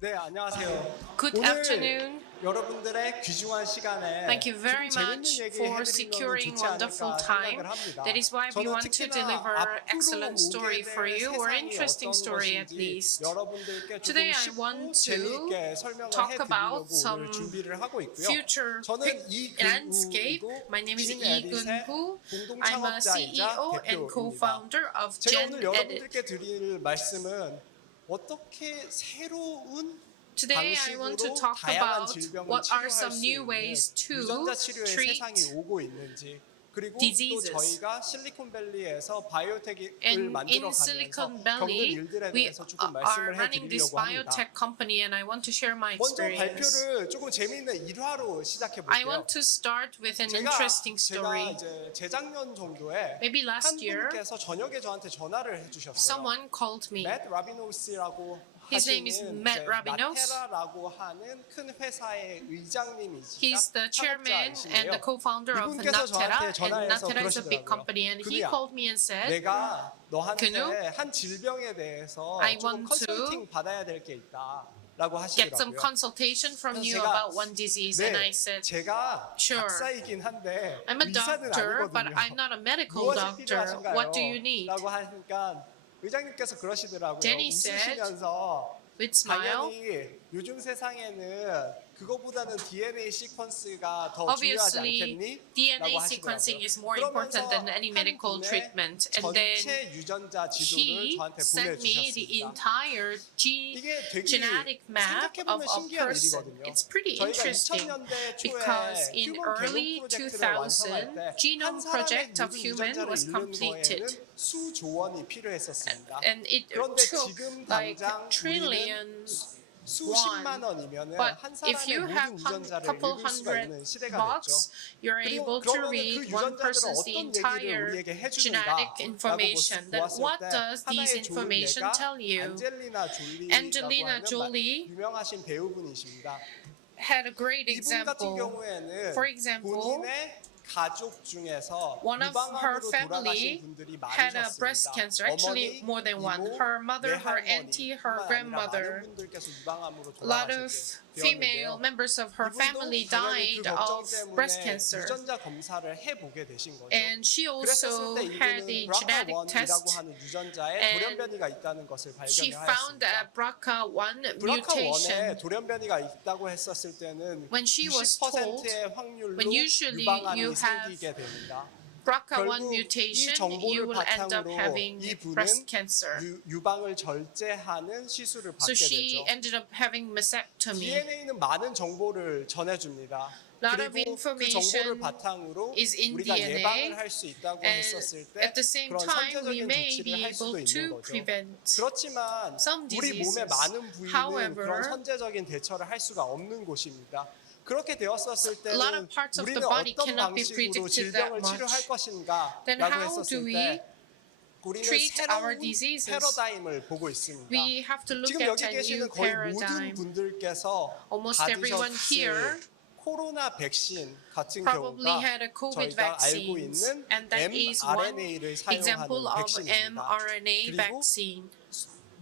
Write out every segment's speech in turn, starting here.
네, 안녕하세요. Good 오늘 afternoon. 여러분들의 귀중한 시간에 Thank you very 좀 재밌는 much 얘기 for 해드리면 securing 좋지 wonderful 않을까 time. 생각을 합니다. That is why we 저는 want to 특히나 deliver 앞으로 excellent story 오게 for 될 you, or 세상이 interesting 어떤 story at 것인지 least. 여러분들께 조금 Today I 쉽고 want to 재미있게 설명을 talk 해드리려고 about 오늘 some 준비를 하고 있고요. future 저는 landscape. 이근우이고 My name is 진 Lee 에딧의 Gun-hu. 공동 I'm a 창업자이자 CEO and 대표입니다. co-founder of 제가 Gen 오늘 Edit. 여러분들께 드릴 말씀은 어떻게 새로운 Today I want to 방식으로 talk 다양한 about 질병을 what are 치료할 some 수 new 있는 ways to 유전자 치료의 treat 세상이 오고 있는지, 그리고 diseases. 또 저희가 실리콘밸리에서 바이오텍을 And 만들어 in 가면서 Silicon 겪는 Valley, 일들에 we 대해서 조금 are 말씀을 running this 해드리려고 합니다. biotech company, and I want to share my 먼저 experience. 발표를 조금 재미있는 일화로 시작해 I 볼게요. want to start with an 제가 interesting story. 이제 재작년 정도에 Maybe last 한 year, 분께서 저녁에 저한테 전화를 해주셨어요. someone called me. 맷 라비노스라고 His name is 하시는 Matt Rabinos. 나테라라고 하는 큰 회사의 의장님이시자 He's the chairman and the 창업자이신데요. co-founder of 이분께서 저한테 Natera, and 전화해서 Natera is a big 그러시더라고요. company. And he 그누야, called me and said, 내가 너한테 그누, 한 질병에 대해서 I 조금 want to 컨설팅 받아야 될 게 있다라고 get some 하시더라고요. consultation from 그래서 you 제가, about one disease. And I said, 제가 sure. 박사이긴 한데 I'm a 의사는 doctor, but 아니거든요. I'm not a medical 무엇이 doctor. 필요하신가요? What do you need? 라고 하니까 의장님께서 그러시더라고요. Then he said, 웃으시면서 with smile, 당연히 요즘 세상에는 그거보다는 DNA 시퀀스가 더 중요하지 obviously, 않겠니? DNA 라고 sequencing 하시더라고요. is more important than any medical 그러면서 treatment. 한 And 분의 then 전체 유전자 지도를 he 저한테 sent me the 보내주셨습니다. entire 이게 되게 genetic map of 생각해보면 a 신기한 person. 일이거든요. It's pretty 저희가 interesting 2000년대 because 초에 in 휴먼 early 게놈 프로젝트를 완성할 2000, 때 한 genome 사람의 project of 모든 human 유전자를 was 읽는 completed. 거에는 수조 원이 필요했었습니다. And it 그런데 took 지금 like 당장 우리는 trillions. 수십만 원이면은 But 한 if you 사람의 have 모든 a 유전자를 couple 읽을 수가 hundred 있는 시대가 됐죠. bucks, you're able to 그러면은 그 read one 유전자들은 person's 어떤 얘기를 entire 우리에게 genetic 해주는가라고 information. Then 보았을 what 때 does these 하나의 좋은 information 예가 tell you? 안젤리나 졸리라고 Angelina 하는 Jolie 유명하신 배우분이십니다. Had a great 이분 같은 example. 경우에는 For example, 본인의 가족 중에서 one of her 유방암으로 family 돌아가신 분들이 had a breast 많으셨습니다. cancer. Actually, 어머니, more than one. 이모, Her mother, her 외할머니, auntie, her 뿐만 아니라 grandmother. 많은 분들께서 유방암으로 A lot of 돌아가셨게 female 되었는데요. members of her 이분도 family 당연히 그 died 걱정 of breast 때문에 cancer. 유전자 검사를 해보게 되신 거죠. And she also 그랬었을 때 had a 이분은 genetic BRCA1이라고 test. 하는 유전자에 and 돌연변이가 있다는 것을 She found 발견하였습니다. a BRCA1 BRCA1에 mutation. 돌연변이가 있다고 했었을 때는 When she was told, 90%의 확률로 when usually 유방암이 you have 생기게 됩니다. BRCA1 결국 이 mutation, 정보를 you will end up 바탕으로 having 이분은 breast cancer. 유방을 절제하는 시술을 So 받게 she 되죠. ended up having mastectomy. DNA는 많은 정보를 전해줍니다. Lot of 그리고 그 정보를 information 바탕으로 is in 우리가 DNA, 예방을 할 수 있다고 and 했었을 때 at the same 그런 time, we 선제적인 may 조치를 be 할 수도 able 있는 to 거죠. prevent 그렇지만 some 우리 몸의 diseases. 많은 부위는 However, 그런 선제적인 대처를 할 수가 없는 곳입니다. 그렇게 되었었을 a lot 때는 of parts of 우리는 the body 어떤 cannot be 방식으로 predicted that 질병을 much. 치료할 것인가라고 Then how 했었을 do we 때 우리는 treat our 새로운 diseases? 패러다임을 보고 있습니다. We have to look 지금 at 여기 a new 계시는 거의 모든 paradigm. 분들께서 Almost everyone here 받으셨을 코로나 백신 같은 probably 경우가 had a COVID 저희가 알고 vaccines, 있는 and that is one mRNA를 example 사용하는 of 백신입니다. mRNA 그리고 vaccine.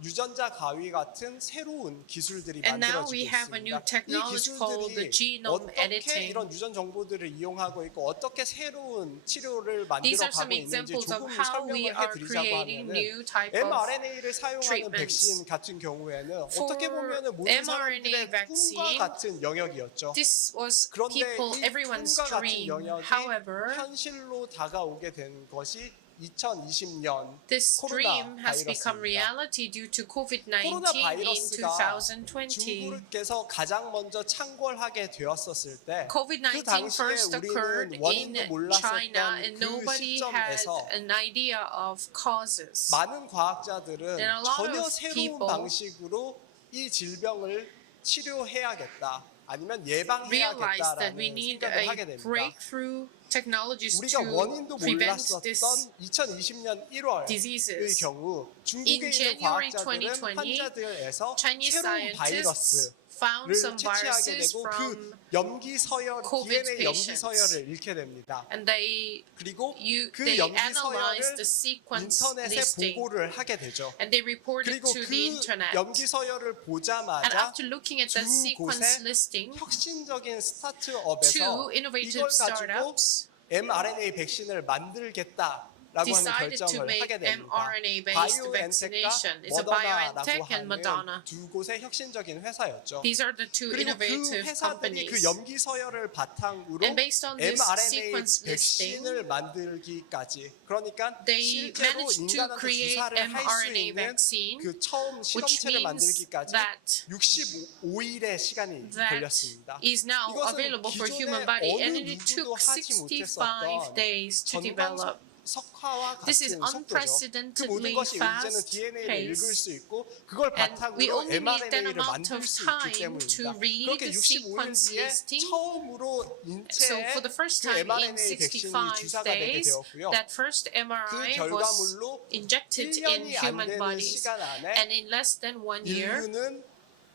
유전자 가위 같은 새로운 기술들이 And now 만들어지고 we have a new 있습니다. 이 technology called the 기술들이 genome 어떻게 editing. 이런 유전 정보들을 이용하고 있고 어떻게 새로운 치료를 These are 만들어가고 some 있는지 examples of 조금 how we 설명을 are 해드리자고 creating 하면은 new type of mRNA를 사용하는 treatments. 백신 같은 경우에는 For 어떻게 보면 모든 mRNA 사람들의 꿈과 vaccine, 같은 영역이었죠. This was 그런데 people, 이 everyone's 꿈과 같은 dream. 영역이 However, 현실로 다가오게 된 것이 2020년 this 코로나 dream has become 바이러스입니다. reality due to COVID-19 코로나 in 바이러스가 2020. 중국에서 가장 먼저 창궐하게 되었었을 때 그 COVID-19 당시에 first occurred 우리는 원인도 in 몰랐었던 China, and 그 nobody had 시점에서 an idea of causes. 많은 과학자들은 And a lot 전혀 of 새로운 people 방식으로 이 질병을 치료해야겠다 아니면 Realized that we 예방해야겠다라는 need 생각을 하게 a 됩니다. breakthrough technologies 우리가 to 원인도 prevent this 몰랐었던 2020년 1월의 diseases. 경우 중국에 In 있는 January 과학자들은 2020, 환자들에서 Chinese 새로운 scientists 바이러스를 found some 채취하게 viruses 되고 from 그 염기 서열, COVID DNA 염기 patients. 서열을 잃게 됩니다. and they 그리고 그 they 염기 analyzed 서열을 the sequence 인터넷에 listing 보고를 하게 되죠. and they reported 그리고 to 그 the internet. 염기 서열을 And 보자마자 after looking at the 두 sequence 곳의 listing, 혁신적인 스타트업에서 two innovative 이걸 가지고 startups mRNA 백신을 만들겠다라고 하는 decided to 결정을 make 하게 됩니다. mRNA-based 바이오엔텍과 vaccination. It's a 모더나라고 BioNTech and Moderna. 하는 두 곳의 혁신적인 회사였죠. These are the two 그리고 그 innovative 회사들이 그 companies. 염기 서열을 바탕으로 And based on this mRNA sequence 백신을 만들기까지, 그러니까 They 실제로 managed to 인간한테 create 주사를 할 수 mRNA 있는 vaccine, 그 처음 which 실험체를 means 만들기까지 that 65일의 시간이 that 걸렸습니다. is now 이것은 available for 기존에 human body, 어느 and it 누구도 took 하지 65 못했었던 days to develop. 석화와 This is 같은 속도죠. 그 모든 unprecedentedly 것이 이제는 fast DNA를 pace. 읽을 수 있고 그걸 And we 바탕으로 only need that mRNA를 amount 만들 of 수 time 있기 to 때문입니다. read 그렇게 the 65일 sequence 뒤에 listing. 처음으로 So 인체에 for the first 그 time in mRNA 백신이 65 주사가 되게 days, 되었고요. that first 그 mRNA was 결과물로 injected in 1년이 안 human 되는 bodies. 시간 안에 And in less than 1 year, 인류는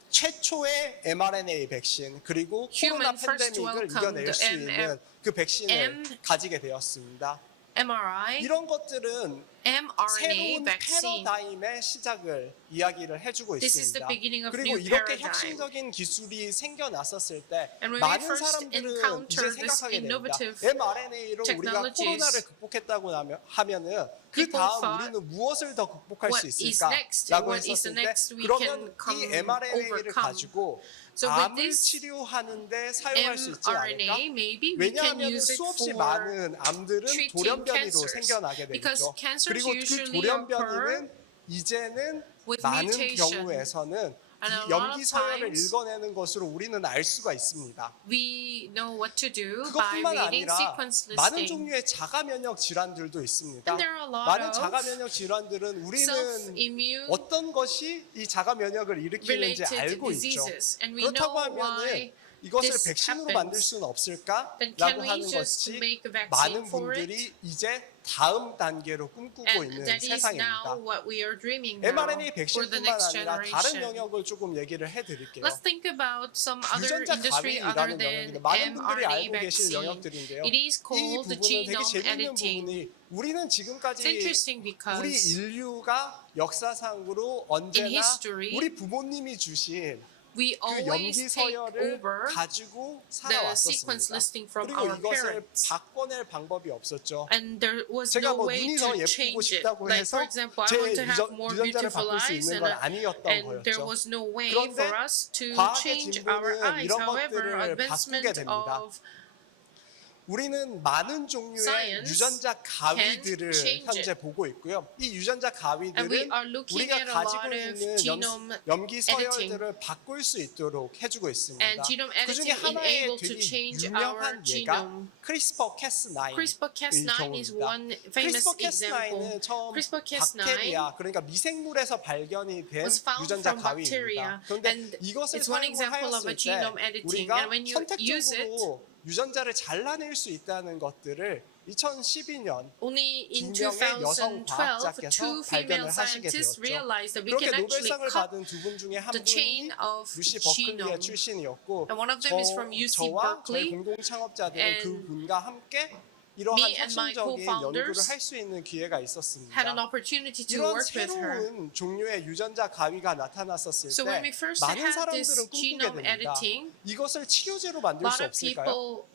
최초의 mRNA 백신 그리고 코로나 Human first 팬데믹을 welcomed 이겨낼 수 있는 그 백신을 가지게 되었습니다. mRNA 이런 것들은 새로운 vaccine. 패러다임의 시작을 이야기를 해주고 This is the 있습니다. beginning of 그리고 new 이렇게 paradigm. 혁신적인 기술이 생겨났었을 때 And when we 많은 first 사람들은 이제 encounter this 생각하게 됩니다. innovative mRNA로 우리가 technologies, 코로나를 극복했다고 하면은 그 people 다음 thought, 우리는 무엇을 더 극복할 수 what is next? 있을까라고 What is the 했었을 때 next we 그러면 can 이 come mRNA를 overcome? 가지고 So with 암을 this 치료하는데 사용할 수 있지 않을까? mRNA, maybe we can 왜냐하면 use it 수없이 for 많은 암들은 treating 돌연변이로 cancers. 생겨나게 Because 되겠죠. cancers 그리고 그 usually 돌연변이는 이제는 with 많은 mutation. 경우에서는 And a 이 lot 염기 of 서열을 times 읽어내는 것으로 우리는 알 수가 있습니다. we know what to do by 그것뿐만 reading 아니라 sequence 많은 listing. 종류의 자가 면역 질환들도 있습니다. And there are a lot 많은 of 자가 면역 질환들은 우리는 self-immune 어떤 것이 이 자가 면역을 일으키는지 related 알고 있죠. diseases. And we 그렇다고 know 하면은 why 이것을 this 백신으로 happens. 만들 수는 Then 없을까라고 can we 하는 just 것이 make a vaccine 많은 for it? 분들이 이제 다음 단계로 꿈꾸고 And 있는 that is now 세상입니다. what we are dreaming now mRNA for the 백신뿐만 next 아니라 다른 generation. 영역을 조금 얘기를 해드릴게요. Let's think about some other 유전자 industry other 가위라는 than 영역인데 많은 분들이 mRNA 알고 계실 vaccine. 영역들인데요. It is 이 called the 부분은 되게 genome 재밌는 editing. 부분이 우리는 It's 지금까지 interesting 우리 because 인류가 역사상으로 언제나 history, 우리 부모님이 주신 we 그 always 염기 take 서열을 over 가지고 the sequence 살아왔었습니다. listing from 그리고 our 이것을 parents. 바꿔낼 방법이 없었죠. And there was 제가 no 뭐 way 눈이 to 더 예쁘고 change it. 싶다고 Like 해서 for example, I 제 want to have more 유전자를 beautiful 바꿀 수 eyes 있는 건 아니었던 and there 거였죠. was no way 그런데 for us to 과학의 change our 진보는 eyes. 이런 However, 것들을 advancement 바꾸게 됩니다. of 우리는 많은 종류의 Science 유전자 가위들을 can change 현재 it. 보고 있고요. 이 유전자 And we 가위들은 are looking 우리가 at a 가지고 lot of 있는 genome 염기 editing. 서열들을 바꿀 수 있도록 해주고 있습니다. And genome 그 중에 editing 하나의 enabled to 되게 change 유명한 our 예가 genome. CRISPR-Cas9의 CRISPR-Cas9 is one famous example. CRISPR-Cas9은 처음 CRISPR-Cas9 박테리아, 그러니까 미생물에서 발견이 된 was found 유전자 from 가위입니다. bacteria. 그런데 And 이것을 it's one example of 사용하였을 a 때 genome editing. 우리가 And when you use it, 선택적으로 유전자를 잘라낼 수 있다는 것들을 2012년 only in 두 명의 여성 2012, 과학자께서 two 발견을 female 하시게 scientists 되었죠. realized that we 그렇게 can actually 노벨상을 cut 받은 두 분 중에 한 the chain 분이 of UC 버클리의 genome. 출신이었고 And one of them is from UC 저와 저희 Berkeley. 공동 창업자들은 And 그 분과 함께 이러한 me and my 혁신적인 co-founders 연구를 할 수 있는 기회가 had an 있었습니다. opportunity to 이런 work with her. 새로운 종류의 유전자 가위가 나타났었을 So when we 때 first 많은 had 사람들은 this 꿈꾸게 genome 됩니다. editing, 이것을 치료제로 a 만들 lot 수 of 없을까요? people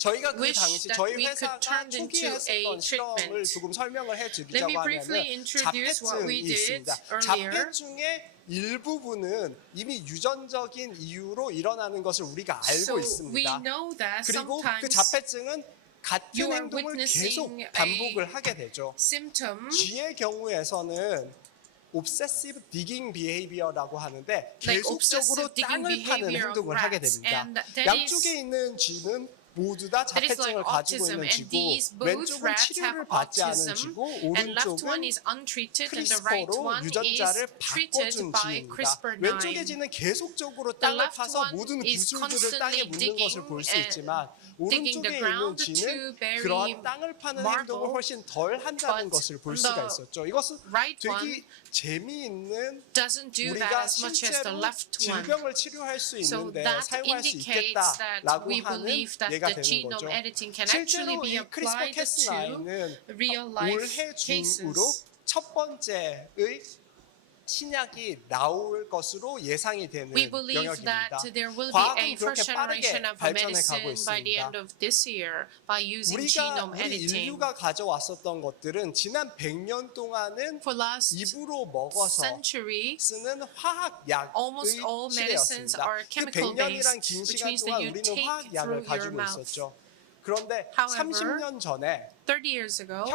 저희가 그 wish 당시 that 저희 we could 회사가 turn 초기에 into a 했었던 실험을 treatment. 조금 설명을 Let me 해드리자고 briefly 하면 introduce what 자폐증이 we did 있습니다. earlier. 자폐증의 일부분은 이미 유전적인 이유로 일어나는 것을 우리가 알고 So we 있습니다. know that 그리고 그 sometimes 자폐증은 같은 you are 행동을 계속 witnessing 반복을 하게 되죠. symptom G의 경우에서는 obsessive digging behavior라고 하는데 like 계속적으로 obsessive digging 땅을 파는 behavior of 행동을 하게 rats. 됩니다. And that is 양쪽에 있는 G는 모두 다 that is like 자폐증을 가지고 autism, 있는 and 지고 these both 왼쪽은 rats 치료를 have 받지 않은 autism, 지고 and left one 오른쪽은 is untreated, and the right 크리스퍼로 one is 유전자를 treated 바꿔준 by 지입니다. CRISPR9. 왼쪽의 지는 계속적으로 The 땅을 left 파서 one 모든 is 구슬들을 땅에 constantly 묻는 것을 볼 수 digging 있지만 digging 오른쪽에 the 있는 ground 지는 to bury 그러한 땅을 파는 marble, 행동을 훨씬 덜 한다는 but 것을 볼 the 수가 있었죠. 이것은 right 되게 one 재미있는 doesn't do that 우리가 as much as the 실제로 left one. 질병을 치료할 수 So 있는데 that 사용할 수 indicates that 있겠다라고 we 하는 believe that 예가 the 되는 genome 거죠. editing can actually 실제로 be 이 크리스퍼 applied to 캐스9는 real life 올해 중으로 cases. 첫 번째의 신약이 나올 것으로 예상이 되는 We believe 영역입니다. that there will be 과학은 a 그렇게 first 빠르게 generation of 발전해 가고 medicine by the 있습니다. end of this year by using 우리 genome editing. 인류가 가져왔었던 것들은 지난 100년 동안은 For last 입으로 먹어서 century, 쓰는 화학약의 almost all medicines 시대였습니다. are 그 chemical 100년이란 based, 긴 which 시간 means that 동안 you 우리는 take 화학약을 through your 가지고 mouth. 있었죠. 그런데 However, 30년 전에 30 years ago,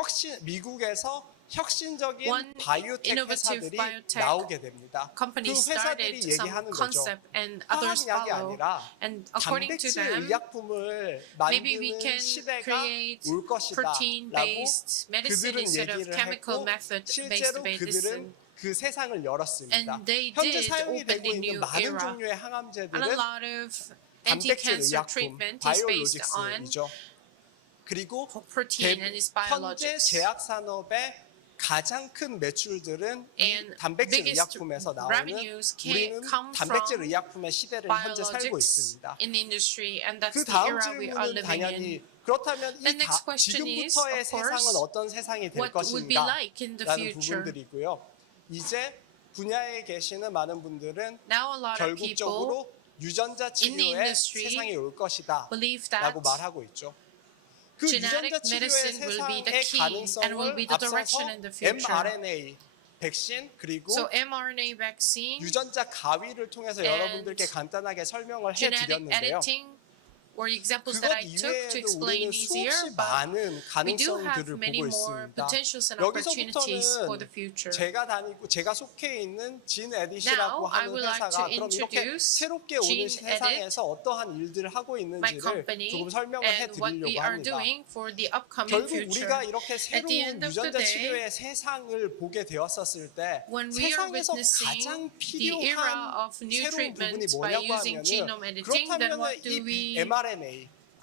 미국에서 혁신적인 one 바이오텍 innovative 회사들이 biotech 나오게 됩니다. 그 company 회사들이 started some 얘기하는 거죠. concept and others 화학약이 follow. 아니라 And according to 단백질 them, 의약품을 maybe we 만드는 can 시대가 create 올 것이다 라고 protein-based medicine 그들은 instead of 얘기를 chemical 했고 method-based 실제로 medicine. 그들은 그 세상을 열었습니다. And they 현재 did 사용이 open 되고 a 있는 new 많은 era. 종류의 And a 항암제들은 lot of 단백질 anti-cancer 의약품, treatment is based on 바이올로직스이죠. 그리고 protein and its 현재 biologics. 제약 산업의 가장 큰 매출들은 이 And 단백질 biggest 의약품에서 나오는 revenues 우리는 come 단백질 from 의약품의 시대를 현재 살고 biologics 있습니다. in the industry, and that's 그 the 다음 era we are 질문은 living in. 당연히 그렇다면 The next question is, 지금부터의 of course, 세상은 어떤 세상이 될 what would be 것인가 like in the 라는 future? 부분들이고요. 이제 분야에 계시는 많은 분들은 Now a lot of people 결국적으로 유전자 in the 치료의 industry 세상이 올 것이다 believe that 라고 말하고 있죠. 그 genetic 유전자 치료의 medicine will be the 세상의 key and will 가능성을 be the 앞서서 direction in the future. mRNA 백신 그리고 So mRNA vaccine, 유전자 가위를 통해서 and 여러분들께 간단하게 설명을 genetic 해드렸는데요. editing were examples 그것 that I took to 이외에도 explain 우리는 easier, 수없이 but 많은 we do have 가능성들을 many 보고 more 있습니다. potentials and opportunities for the 여기서부터는 future. 제가 속해 있는 진 에디시라고 Now, I 하는 would like 회사가 to 그럼 이렇게 introduce 새롭게 오는 Gene 세상에서 어떠한 일들을 하고 My 있는지를 company 조금 설명을 and what we 해드리려고 are 합니다. doing for the upcoming 결국 future. 우리가 이렇게 At the end 새로운 of the 유전자 day, 치료의 세상을 보게 되었었을 때 when we are 세상에서 가장 witnessing the era 필요한 of new 새로운 부분이 treatments by 뭐냐고 using genome 하면은 editing, then 그렇다면 what do 이 we mRNA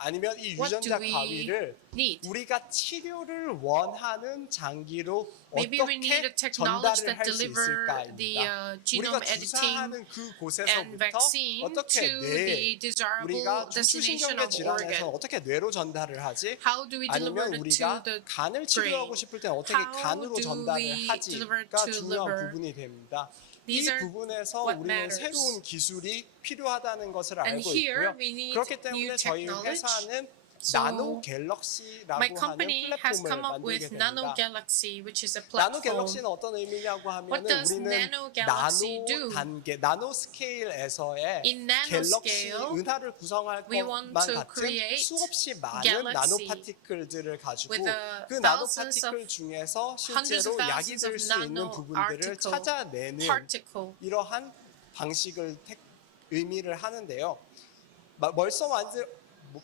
아니면 이 what do 유전자 we 가위를 need? 우리가 치료를 원하는 장기로 Maybe we need a 어떻게 technology 전달을 that 할 수 deliver the 있을까입니다. genome 우리가 주사하는 editing 그 and 곳에서부터 vaccine 어떻게 to 뇌 the desirable 우리가 destination 중추신경계 of 질환에서 organ. 어떻게 뇌로 전달을 하지? How do we deliver 아니면 it 우리가 to the 간을 brain? 치료하고 싶을 때는 어떻게 How 간으로 do 전달을 we deliver 하지가 to 중요한 liver? 부분이 됩니다. 이 These are 부분에서 what 우리는 matters. 새로운 기술이 필요하다는 것을 And 알고 here 있고요. we need 그렇기 new 때문에 저희 technology. 회사는 So 나노 갤럭시라고 My 하는 company has 플랫폼을 come up 만들게 with Nano 됩니다. Galaxy, which is a 나노 platform. 갤럭시는 어떤 의미냐고 What 하면은 does 우리는 Nano Galaxy 나노 do? 단계, 나노 스케일에서의 In nano 갤럭시 scale, 은하를 구성할 we want 것만 to 같은 create 수없이 많은 galaxy 나노 파티클들을 가지고 with 그 나노 thousands 파티클 of- 중에서 hundreds 실제로 of 약이 thousands of 될 수 있는 nano 부분들을 article, 찾아내는 particle. 이러한 방식을 의미를 하는데요.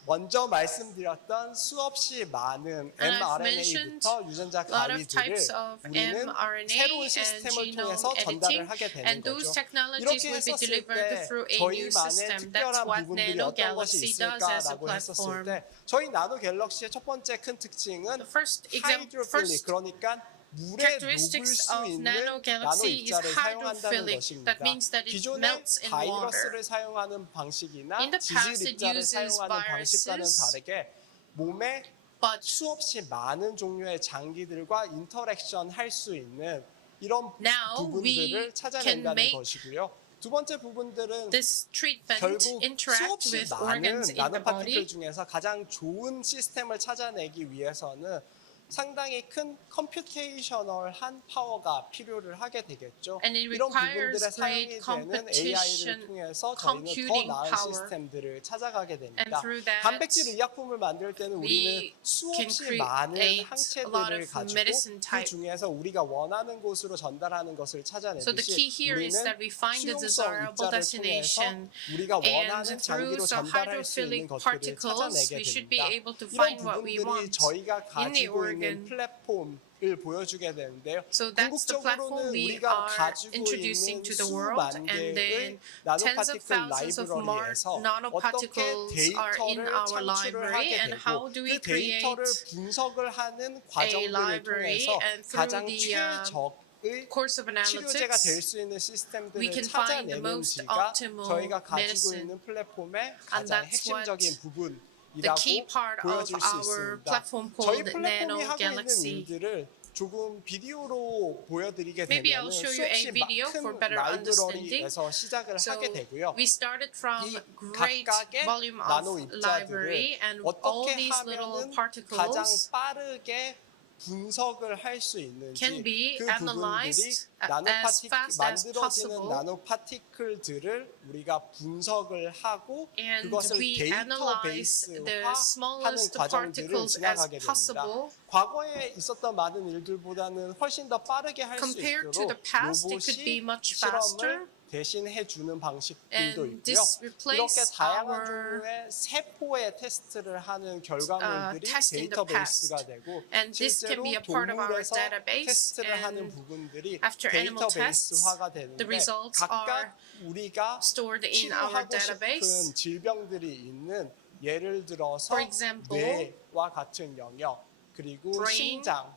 먼저 말씀드렸던 수없이 많은 And I've mentioned mRNA부터 유전자 A lot of 가위들을 types of 우리는 mRNA 새로운 and 시스템을 genome 통해서 editing, 전달을 하게 되는 and those 거죠. technologies 이렇게 will be 했었을 delivered 때 through a new 저희만의 system. That's 특별한 what 부분들이 Nano 어떤 것이 Galaxy does as a 있을까라고 했었을 platform. 때 저희 나노 갤럭시의 첫 번째 큰 특징은 The first 하이드로필릭 그러니까 물에 녹을 characteristics 수 of 있는 Nano 나노 Galaxy is 입자를 사용한다는 hydrophilic. 것입니다. That means that it 기존의 melts in 바이러스를 water. 사용하는 방식이나 In the past, 지질 it 입자를 uses 사용하는 방식과는 viruses, 다르게 몸에 But 수없이 많은 종류의 장기들과 인터랙션 할 수 있는 이런 now we 부분들을 can 찾아낸다는 make 것이고요. 두 번째 부분들은 this treatment 결국 interact 수없이 with 많은 organs in the 나노 파티클 body. 중에서 가장 좋은 시스템을 찾아내기 위해서는 상당히 큰 컴퓨테이셔널한 파워가 필요를 하게 되겠죠. And it 이런 부분들에 requires 사용이 great 되는 AI를 통해서 저희는 더 computing 나은 power. 시스템들을 찾아가게 And 됩니다. through that, 단백질 의약품을 만들 때는 우리는 we can 수없이 create 많은 a lot 항체들을 of 가지고 medicine 그 type. 중에서 우리가 원하는 곳으로 전달하는 것을 So the 찾아내듯이 key here is 우리는 that we find the 수용성 desirable 입자를 통해서 destination, 우리가 원하는 and 장기로 through the 전달할 수 있는 hydrophilic 것들을 particles, 찾아내게 we should be 됩니다. able to 이런 find what we 부분들이 want 저희가 in the 가지고 있는 organ. 플랫폼을 보여주게 되는데요. So that's the platform 궁극적으로는 we 우리가 are 가지고 introducing 있는 to the world, 수만 and 개의 then tens of 나노파티클 thousands of 라이브러리에서 어떻게 nanoparticles are in 데이터를 our 창출을 library, 하게 and 되고 how do 그 we create 데이터를 분석을 하는 a 과정들을 library, 통해서 and through 가장 the 최적의 course of 치료제가 될 analytics, 수 있는 we 시스템들을 can find the most 찾아내는지가 optimal 저희가 가지고 medicine. 있는 플랫폼의 And 가장 that's what 핵심적인 the 부분이라고 key part of 보여줄 수 our 있습니다. platform 저희 called 플랫폼이 Nano 하고 있는 Galaxy. 일들을 조금 비디오로 보여드리게 Maybe 되면 I'll show you a 수없이 video for 큰 better understanding. 라이브러리에서 시작을 So 하게 되고요. we started from 이 great 각각의 volume 나노 of library, 입자들을 and all 어떻게 these little 하면은 가장 particles 빠르게 분석을 할 수 있는지 can be 그 부분들이 analyzed as fast as 만들어지는 possible. 나노파티클들을 우리가 분석을 하고 And 그것을 we analyze the 데이터베이스화하는 smallest 과정들을 particles as 지나가게 됩니다. possible. 과거에 있었던 많은 일들보다는 훨씬 더 빠르게 할 수 Compared to 있도록 the past, it could be 로봇이 much 실험을 faster. 대신해 주는 방식들도 And 있고요. this 이렇게 replaced 다양한 our 종류의 세포의 테스트를 하는 결과물들이 test in the 데이터베이스가 past. 되고 And this 실제로 can be a part of our 동물에서 database, 테스트를 하는 and 부분들이 after animal tests, 데이터베이스화가 the 되는데 results 각각 우리가 stored in our 치료하고 database. 싶은 질병들이 있는 예를 들어서 For example, 뇌와 같은 영역 그리고 brain, 심장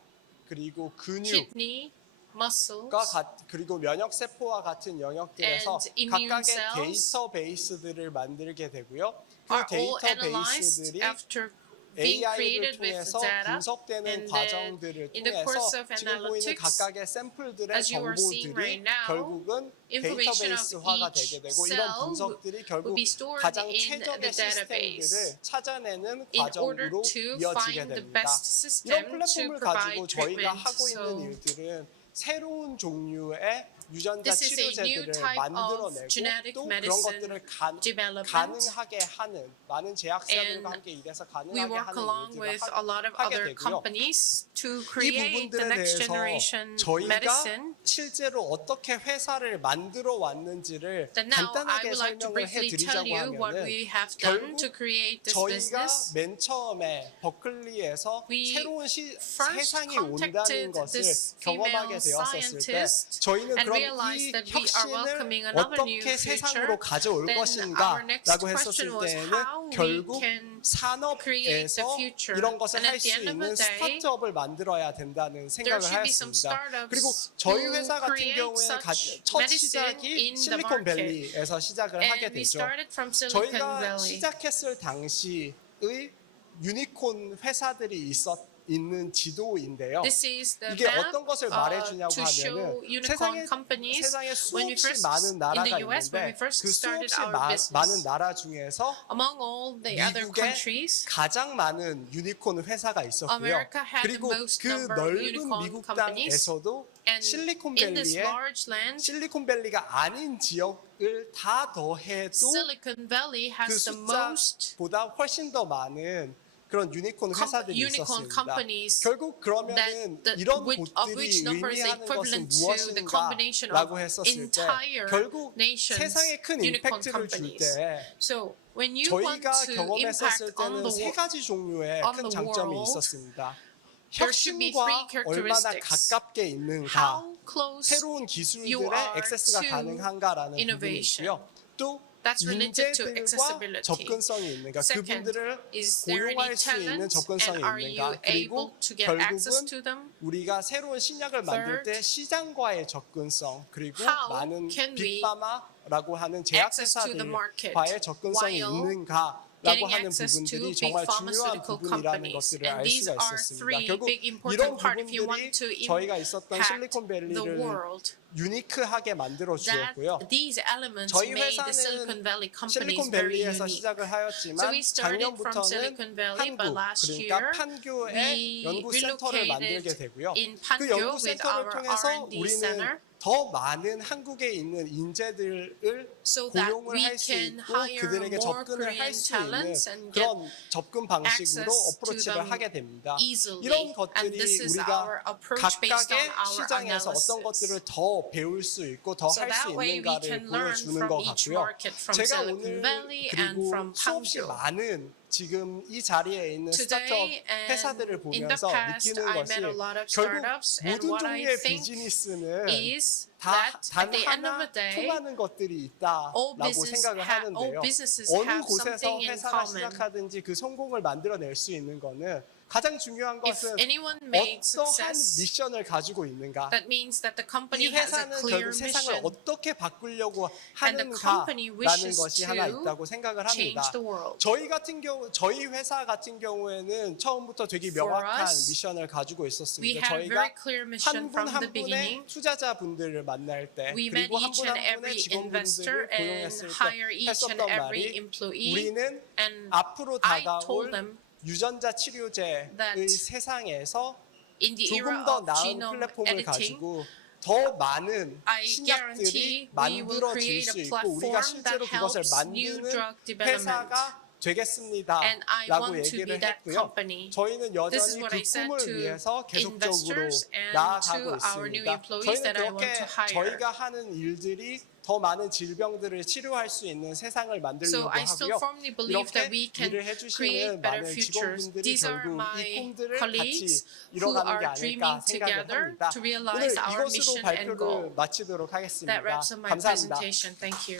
그리고 근육 kidney, muscles, 그리고 면역 세포와 같은 영역들에서 and immune 각각의 cells 데이터베이스들을 만들게 되고요. 그 are all analyzed 데이터베이스들이 after being AI를 created with 통해서 data, 분석되는 and then 과정들을 in the course 통해서 of 지금 보이는 analytics, 각각의 샘플들의 as you are seeing 정보들이 right now, 결국은 information of 데이터베이스화가 each 되게 되고 cell 이런 분석들이 결국 will be stored 가장 in 최적의 the database 시스템들을 찾아내는 in order 과정으로 to 이어지게 find the 됩니다. best 이런 system to 플랫폼을 가지고 provide 저희가 treatment. 하고 있는 So 일들은 새로운 종류의 유전자 this is a new 치료제들을 type of 만들어내고 genetic 또 그런 medicine 것들을 development. 가능하게 하는 많은 제약사들과 And 함께 일해서 we 가능하게 work 하는 along 일들을 with a lot of 하게 other 되고요. companies to 이 create the 부분들에 next 대해서 generation 저희가 medicine. 실제로 어떻게 회사를 만들어 왔는지를 Then now I 간단하게 would like to 설명을 briefly tell 해드리자고 you what 하면은 we have done 결국 to create this 저희가 business. 맨 처음에 버클리에서 We 새로운 first 세상이 온다는 contacted 것을 this 경험하게 female 되었었을 때 scientist 저희는 and 그럼 realized 이 that we are welcoming 혁신을 another new 어떻게 세상으로 future. 가져올 Then 것인가 our next 라고 question 했었을 was 때에는 how we 결국 can create the 산업에서 future. 이런 것을 And 할 at the 수 end of 있는 the day, 스타트업을 만들어야 된다는 there 생각을 should be some 하였습니다. startups 그리고 저희 who 회사 같은 create 경우에는 such 첫 medicine 시작이 in the 실리콘밸리에서 시작을 하게 And we 되죠. started from Silicon 저희가 Valley. 시작했을 당시의 유니콘 회사들이 있는 지도인데요. This is the 이게 map 어떤 것을 말해주냐고 to show 하면은 unicorn companies. 세상에 When we 수없이 first 많은 in 나라가 the US, when we 있는데 first 그 started 수없이 our business, 많은 나라 중에서 among all the other 미국에 countries, 가장 많은 유니콘 회사가 있었고요. America had the 그리고 most 그 number of 넓은 unicorn 미국 companies. 땅에서도 and in this 실리콘밸리에 large land, 실리콘밸리가 아닌 지역을 다 더해도 Silicon Valley 그 has the most 숫자보다 훨씬 더 많은 그런 유니콘 회사들이 unicorn 있었습니다. companies 결국 그러면은 that 이런 of which 곳들이 number is 의미하는 것은 equivalent to the combination 무엇인가라고 of 했었을 때 entire 결국 nations 세상에 큰 unicorn 임팩트를 줄 companies. 때 So when you want 저희가 to 경험했었을 impact on 때는 the 세 world, 가지 종류의 on 큰 the 장점이 world, 있었습니다. there should be 혁신과 three 얼마나 characteristics. 가깝게 있는가, how close 새로운 you 기술들의 are 액세스가 to 가능한가라는 부분이 innovation. 있고요. 또 That's related to 인재들과 accessibility. 접근성이 있는가, Second, 그분들을 is there any 고용할 수 있는 talent 접근성이 and are you 있는가, able 그리고 to get access to 결국은 them? 우리가 새로운 신약을 만들 때 Third, 시장과의 접근성, 그리고 how 많은 can we 빅파마라고 하는 access to the market 제약회사들과의 접근성이 while 있는가라는 getting 하는 access to 부분들이 big 정말 중요한 pharmaceutical 부분이라는 companies. 것들을 And 알 these 수가 are 있었습니다. three 결국 big 이런 important part if you want to 부분들이 저희가 있었던 impact the 실리콘밸리를 world. 유니크하게 만들어 That 주었고요. these elements 저희 made the 회사는 Silicon Valley companies very 실리콘밸리에서 unique. 시작을 So 하였지만 we started from Silicon 작년부터는 Valley, but 한국 last 그러니까 year 판교에 we 연구센터를 만들게 relocated 되고요. in 그 Panko with 연구센터를 our 통해서 R&D 우리는 center 더 많은 한국에 있는 인재들을 so that 고용을 we 할 수 can 있고 hire 그들에게 more 접근을 할 Korean 수 있는 talents and get 그런 접근 방식으로 access to 어프로치를 them 하게 됩니다. easily. 이런 And 것들이 this is 우리가 our approach based on 각각의 our 시장에서 어떤 analysis. 것들을 더 배울 수 있고 더 So 할 수 that way we 있는가를 can learn 보여주는 from 것 each 같고요. market from 제가 Silicon 오늘 Valley and 그리고 from 수없이 Pangyo. 많은 지금 이 자리에 있는 스타트업 Today 회사들을 and in the 보면서 past, 느끼는 I 것이 met a lot of 결국 startups, and 모든 what I 종류의 think 비즈니스는 is 다 that 단 at the end of 하나 the day, 통하는 것들이 all 있다라고 생각을 하는데요. all businesses 어느 have 곳에서 something in 회사가 common. 시작하든지 그 성공을 만들어낼 수 있는 거는 가장 중요한 If 것은 anyone makes 어떠한 success, 미션을 가지고 있는가. that means that the 이 company has a 회사는 clear 결국 세상을 mission 어떻게 바꾸려고 and the company 하는가라는 wishes 것이 to 하나 있다고 생각을 합니다. change the world. 저희 회사 같은 경우에는 처음부터 되게 For 명확한 us, 미션을 가지고 We 있었습니다. had 저희가 very clear mission 한 분 from 한 the 분의 beginning. 투자자분들을 만날 때 We met 그리고 한 each 분 and 한 분의 every investor 직원분들을 and 고용했을 때 hire each and 했었던 every 말이 employee. 우리는 And 앞으로 I 다가올 told them 유전자 치료제의 that 세상에서 in the era 조금 더 of 나은 genome 플랫폼을 editing, 가지고 더 많은 I 신약들이 guarantee we will 만들어질 create 수 a 있고 우리가 platform that 실제로 그것을 helps new 만드는 drug development. 회사가 되겠습니다. And I 라고 want to be 얘기를 that 했고요. company. 저희는 This is 여전히 what 그 I said 꿈을 to 위해서 계속적으로 investors and 나아가고 to our new 있습니다. employees 저희는 that I want 그렇게 to hire. 저희가 하는 일들이 더 많은 질병들을 치료할 수 있는 세상을 만들려고 So I still 하고요. firmly believe that 이렇게 we can 일을 create 해주시는 better 많은 futures. 직원분들이 These are 결국 이 my 꿈들을 같이 colleagues who 이뤄가는 게 are 아닐까 dreaming 생각을 together 합니다. to 오늘 realize our 이것으로 mission and 발표를 goal. 마치도록 하겠습니다. That wraps up my 감사합니다. presentation. Thank you.